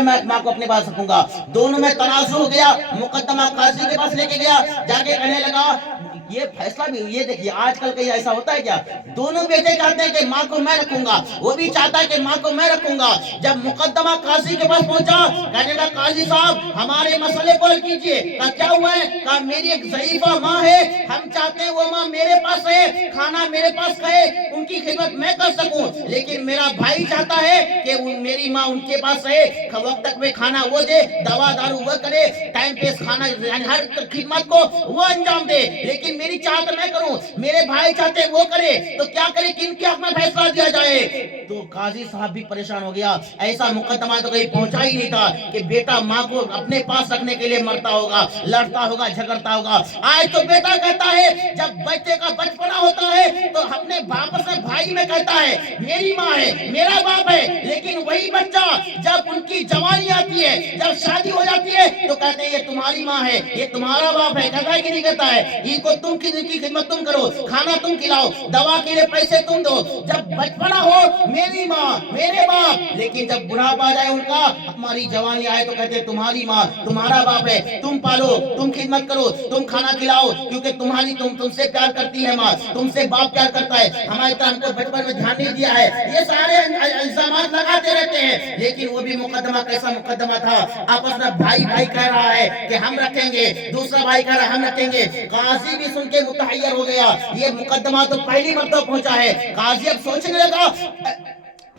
ہے میں ماں کو اپنے پاس رکھوں گا۔ دونوں میں تنازع ہو گیا، مقدمہ قاضی کے پاس لے کے گیا، جا کے کہنے لگا یہ فیصلہ بھی یہ دیکھیے آج کل کہیں ایسا ہوتا ہے کیا؟ دونوں بیٹے چاہتے ہیں کہ ماں کو میں رکھوں گا، وہ بھی چاہتا ہے کہ ماں کو میں رکھوں گا۔ جب مقدمہ قاضی کے پاس پہنچا، کہنے لگا قاضی صاحب ہمارے مسئلے کو حل کیجئے۔ کہا کیا ہوا ہے؟ کہا میری ایک ضعیفہ ماں ہے، ہم چاہتے ہیں وہ ماں میرے پاس رہے، کھانا میرے پاس کھائے، ان کی خدمت میں کر سکوں، لیکن میرا بھائی چاہتا ہے کہ میری ماں ان کے پاس رہے، وقت تک میں کھانا وہ دے، دوا دارو وہ کرے، ٹائم پہ کھانا یعنی ہر خدمت کو وہ انجام دے، لیکن میری چاہت میں کروں، میرے بھائی چاہتے وہ کرے، تو کیا کرے، کن کے حق میں فیصلہ دیا جائے؟ تو قاضی صاحب بھی پریشان ہو گیا، ایسا مقدمہ تو کہیں پہنچا ہی نہیں تھا کہ بیٹا ماں کو اپنے پاس رکھنے کے لیے مرتا ہوگا، لڑتا ہوگا، جھگڑتا ہوگا۔ آج تو بیٹا کہتا ہے جب بچے کا بچپنا ہوتا ہے تو اپنے واپس میں بھائی میں کہتا ہے میری ماں ہے، میرا باپ ہے، لیکن وہی بچہ جب ان کی جوانی آتی ہے، جب شادی ہو جاتی ہے تو کہتے ہیں یہ تمہاری ماں ہے، یہ تمہارا باپ ہے، کہتا ہے کہ نہیں کہتا ہے؟ ان کو تم کی خدمت تم کرو، کھانا تم کھلاؤ، دوا کے لیے پیسے تم دو۔ جب بچپنا ہو میری ماں، میرے باپ، لیکن جب بڑھاپا آ جائے ان کا، ہماری جوانی آئے تو کہتے ہیں تمہاری ماں، تمہارا باپ ہے، تم پالو، تم خدمت کرو، تم کھانا کھلاؤ، کیونکہ تم سے پیار کرتی ہے ماں، تم سے باپ پیار کرتا ہے، ہماری طرح ہم کو بچپن میں دھیان نہیں دیا ہے۔ یہ سارے الزامات لگاتے رہتے ہیں، لیکن وہ بھی مقدمہ کیسا مقدمہ تھا، آپس میں بھائی بھائی کہہ رہا ہے کہ ہم رکھیں گے، دوسرا بھائی کہہ رہا ہے ہم رکھیں گے۔ قاضی بھی سن کے متحیر ہو گیا، یہ مقدمہ تو پہلی مرتبہ پہنچا ہے۔ قاضی اب سوچنے لگا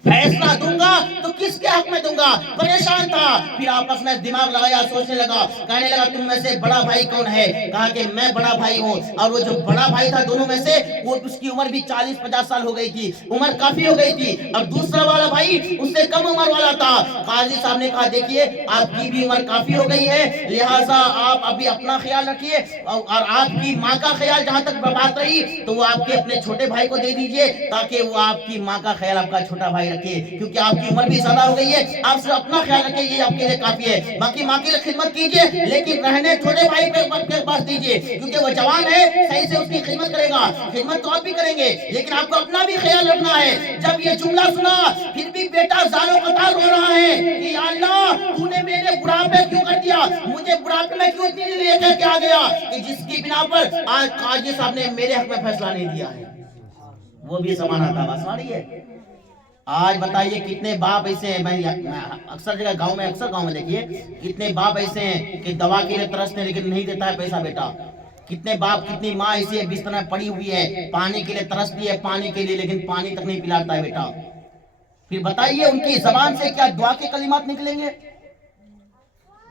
فیصلہ دوں گا تو کس کے حق میں دوں گا، پریشان تھا۔ پھر آپس میں دماغ لگایا، سوچنے لگا، کہنے لگا تم میں سے بڑا بھائی کون ہے؟ کہا کہ میں بڑا بھائی ہوں، اور وہ جو بڑا بھائی تھا دونوں میں سے، وہ اس کی عمر بھی 40-50 سال ہو گئی تھی، عمر کافی ہو گئی تھی، اور دوسرا والا بھائی اس سے کم عمر والا تھا۔ قاضی صاحب نے کہا دیکھیے آپ کی بھی عمر کافی ہو گئی ہے، لہٰذا آپ ابھی اپنا خیال رکھیے، اور آپ کی ماں کا خیال جہاں تک بات رہی تو وہ آپ کے اپنے چھوٹے بھائی کو دے دیجئے، تاکہ وہ آپ کی ماں کا خیال آپ کا چھوٹا بھائی رکھے، کیونکہ آپ کی عمر بھی زیادہ ہو گئی ہے، آپ صرف اپنا خیال رکھیں، یہ آپ کے لیے کافی ہے۔ باقی ماں کی خدمت کیجئے، لیکن رہنے چھوٹے بھائی کے پاس دیجئے، کیونکہ وہ جوان ہے، صحیح سے اس کی خدمت کرے گا، خدمت تو آپ بھی کریں گے، لیکن آپ کو اپنا بھی خیال رکھنا ہے۔ جب یہ جملہ سنا پھر بھی بیٹا زاروں قطار رو رہا ہے کہ یا اللہ تو نے میرے بڑھاپے کیوں کر دیا، مجھے بڑھاپے میں کیوں اتنی لے کر کے آ گیا کہ جس کی بنا پر آج قاضی صاحب نے میرے حق میں فیصلہ نہیں دیا ہے۔ وہ بھی زمانہ تھا، بس رہی ہے۔ آج بتائیے کتنے باپ ایسے ہیں، میں اکثر جگہ گاؤں میں دیکھیے کتنے باپ ایسے ہیں کہ دوا کے لیے ترستے لیکن نہیں دیتا ہے پیسہ بیٹا۔ کتنے باپ، کتنی ماں ایسی ہے بستر میں پڑی ہوئی ہے، پانی کے لیے ترستی ہے، پانی کے لیے، لیکن پانی تک نہیں پلاتا ہے بیٹا۔ پھر بتائیے ان کی زبان سے کیا دعا کے کلمات نکلیں گے؟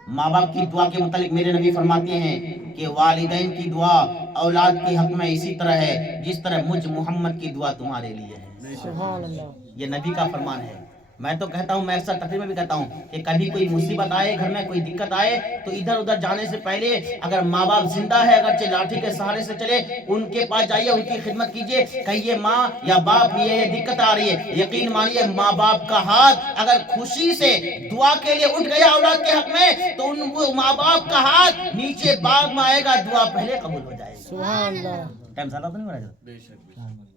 ماں باپ کی دعا کے متعلق میرے نبی فرماتے ہیں کہ والدین کی دعا اولاد کے حق میں اسی طرح ہے جس طرح مجھ محمد کی دعا تمہارے لیے ہے۔ سبحان اللہ۔ یہ نبی کا فرمان ہے۔ میں تو کہتا ہوں، میں اکثر تقریر میں بھی کہتا ہوں کہ کبھی کوئی مصیبت آئے، گھر میں کوئی دقت آئے، تو ادھر ادھر جانے سے پہلے اگر ماں باپ زندہ ہے، اگرچہ لاٹھی کے سہارے سے چلے، ان کے پاس جائیے، ان کی خدمت کیجیے، کہیے ماں یا باپ یہ دقت آ رہی ہے، یقین مانیے ماں باپ کا ہاتھ اگر خوشی سے دعا کے لیے اٹھ گیا اولاد کے حق میں، تو ان ماں باپ کا ہاتھ نیچے بعد میں آئے گا، دعا پہلے قبول ہو جائے گی۔ سبحان اللہ۔ ٹائم زیادہ تو نہیں ہو رہا ہے؟ بے شک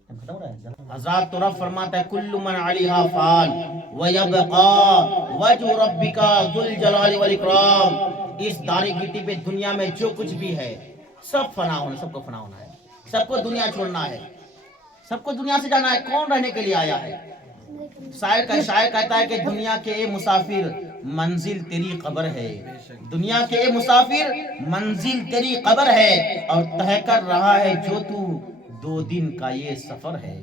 ختم ہو رہا ہے۔ حضرات تو رب فرماتا ہے کل من علیہا فان ویبقا وجہ ربک ذو الجلال والاکرام۔ اس داری گٹی پہ دنیا میں جو کچھ بھی ہے سب فنا ہونا، سب کو فنا ہونا ہے، سب کو دنیا چھوڑنا ہے، سب کو دنیا سے جانا ہے۔ کون رہنے کے لیے آیا ہے؟ شاعر کہتا ہے کہ دنیا کے اے مسافر منزل تیری قبر ہے، دنیا کے اے مسافر منزل تیری قبر ہے، اور طے کر رہا ہے جو تو 2 دن کا یہ سفر ہے،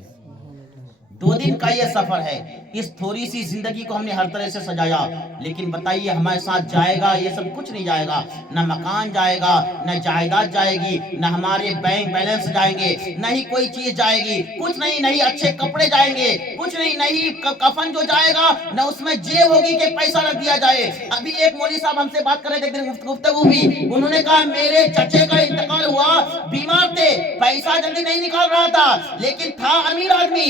2 دن کا یہ سفر ہے۔ اس تھوڑی سی زندگی کو ہم نے ہر طرح سے سجایا، لیکن بتائیے ہمارے ساتھ جائے گا یہ سب کچھ نہیں جائے گا، نہ مکان جائے گا، نہ جائیداد جائے گی، نہ ہمارے بینک بیلنس جائیں گے، نہ ہی کوئی چیز جائے گی، کچھ نہیں، نہیں اچھے کپڑے جائیں گے، کچھ نہیں، نہیں کفن جو جائے گا، نہ اس میں جیب ہوگی کہ پیسہ رکھ دیا جائے۔ ابھی ایک مولوی صاحب ہم سے بات کر رہے تھے، گفتگو ہوئی، انہوں نے کہا میرے چچے کا انتقال ہوا، بیمار تھے، پیسہ جلدی نہیں نکال رہا تھا، لیکن تھا امیر آدمی،